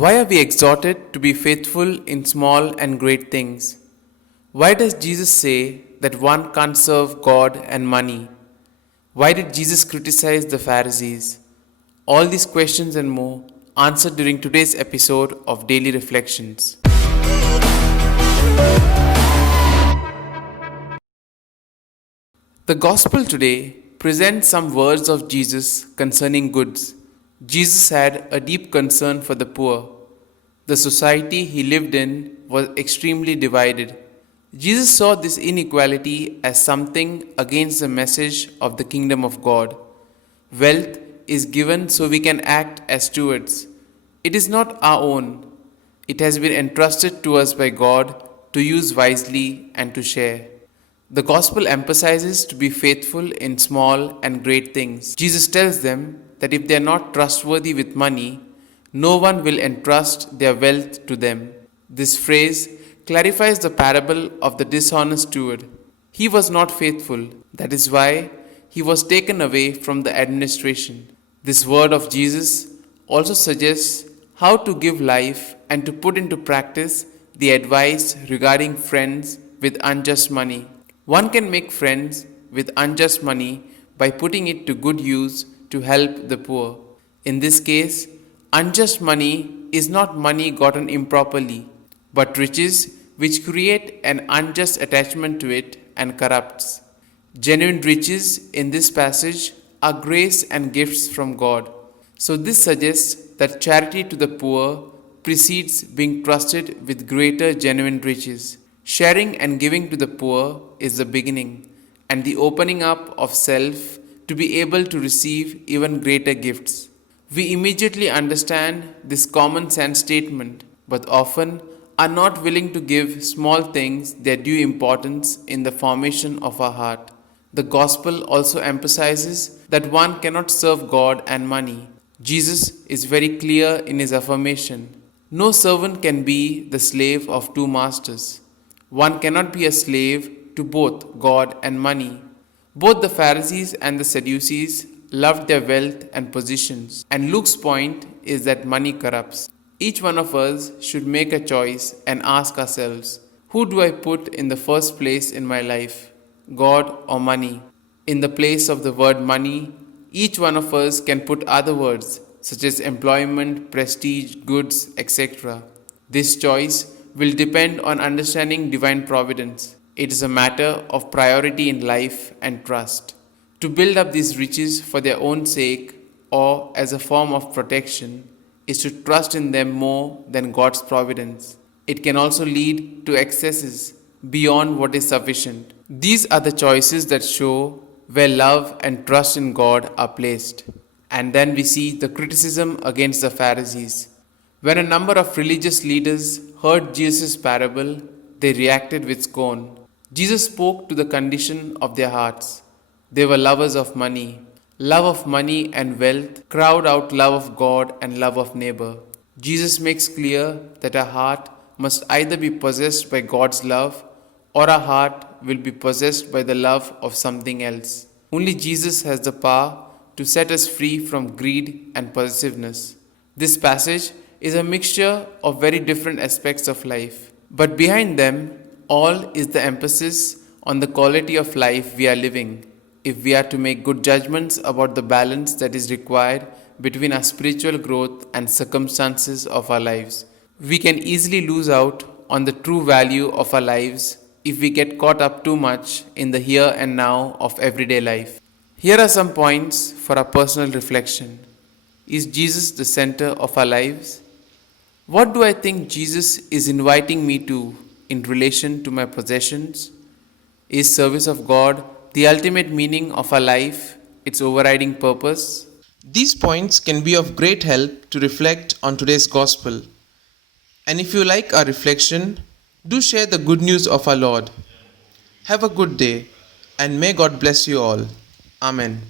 Why are we exhorted to be faithful in small and great things? Why does Jesus say that one can't serve God and money? Why did Jesus criticize the Pharisees? All these questions and more answered during today's episode of Daily Reflections. The Gospel today presents some words of Jesus concerning goods. Jesus had a deep concern for the poor. The society he lived in was extremely divided. Jesus saw this inequality as something against the message of the kingdom of God. Wealth is given so we can act as stewards. It is not our own. It has been entrusted to us by God to use wisely and to share. The gospel emphasizes to be faithful in small and great things. Jesus tells them that if they are not trustworthy with money, no one will entrust their wealth to them. This phrase clarifies the parable of the dishonest steward. He was not faithful, that is why he was taken away from the administration. This word of Jesus also suggests how to give life and to put into practice the advice regarding friends with unjust money. One can make friends with unjust money by putting it to good use to help the poor. In this case, unjust money is not money gotten improperly, but riches which create an unjust attachment to it and corrupts. Genuine riches in this passage are grace and gifts from God. So this suggests that charity to the poor precedes being trusted with greater genuine riches. Sharing and giving to the poor is the beginning and the opening up of self to be able to receive even greater gifts. We immediately understand this common sense statement, but often are not willing to give small things their due importance in the formation of our heart. The gospel also emphasizes that one cannot serve God and money. Jesus is very clear in his affirmation. No servant can be the slave of two masters. One cannot be a slave to both God and money. Both the Pharisees and the Sadducees loved their wealth and positions, and Luke's point is that money corrupts. Each one of us should make a choice and ask ourselves, who do I put in the first place in my life, God or money? In the place of the word money, each one of us can put other words such as employment, prestige, goods, etc. This choice will depend on understanding divine providence. It is a matter of priority in life and trust. To build up these riches for their own sake or as a form of protection is to trust in them more than God's providence. It can also lead to excesses beyond what is sufficient. These are the choices that show where love and trust in God are placed. And then we see the criticism against the Pharisees. When a number of religious leaders heard Jesus' parable, they reacted with scorn. Jesus spoke to the condition of their hearts. They were lovers of money. Love of money and wealth crowd out love of God and love of neighbor. Jesus makes clear that our heart must either be possessed by God's love or our heart will be possessed by the love of something else. Only Jesus has the power to set us free from greed and possessiveness. This passage is a mixture of very different aspects of life, but behind them all is the emphasis on the quality of life we are living. If we are to make good judgments about the balance that is required between our spiritual growth and circumstances of our lives, we can easily lose out on the true value of our lives if we get caught up too much in the here and now of everyday life. Here are some points for our personal reflection. Is Jesus the center of our lives? What do I think Jesus is inviting me to in relation to my possessions? Is service of God the ultimate meaning of our life, its overriding purpose? These points can be of great help to reflect on today's gospel. And if you like our reflection, do share the good news of our Lord. Have a good day, and may God bless you all. Amen.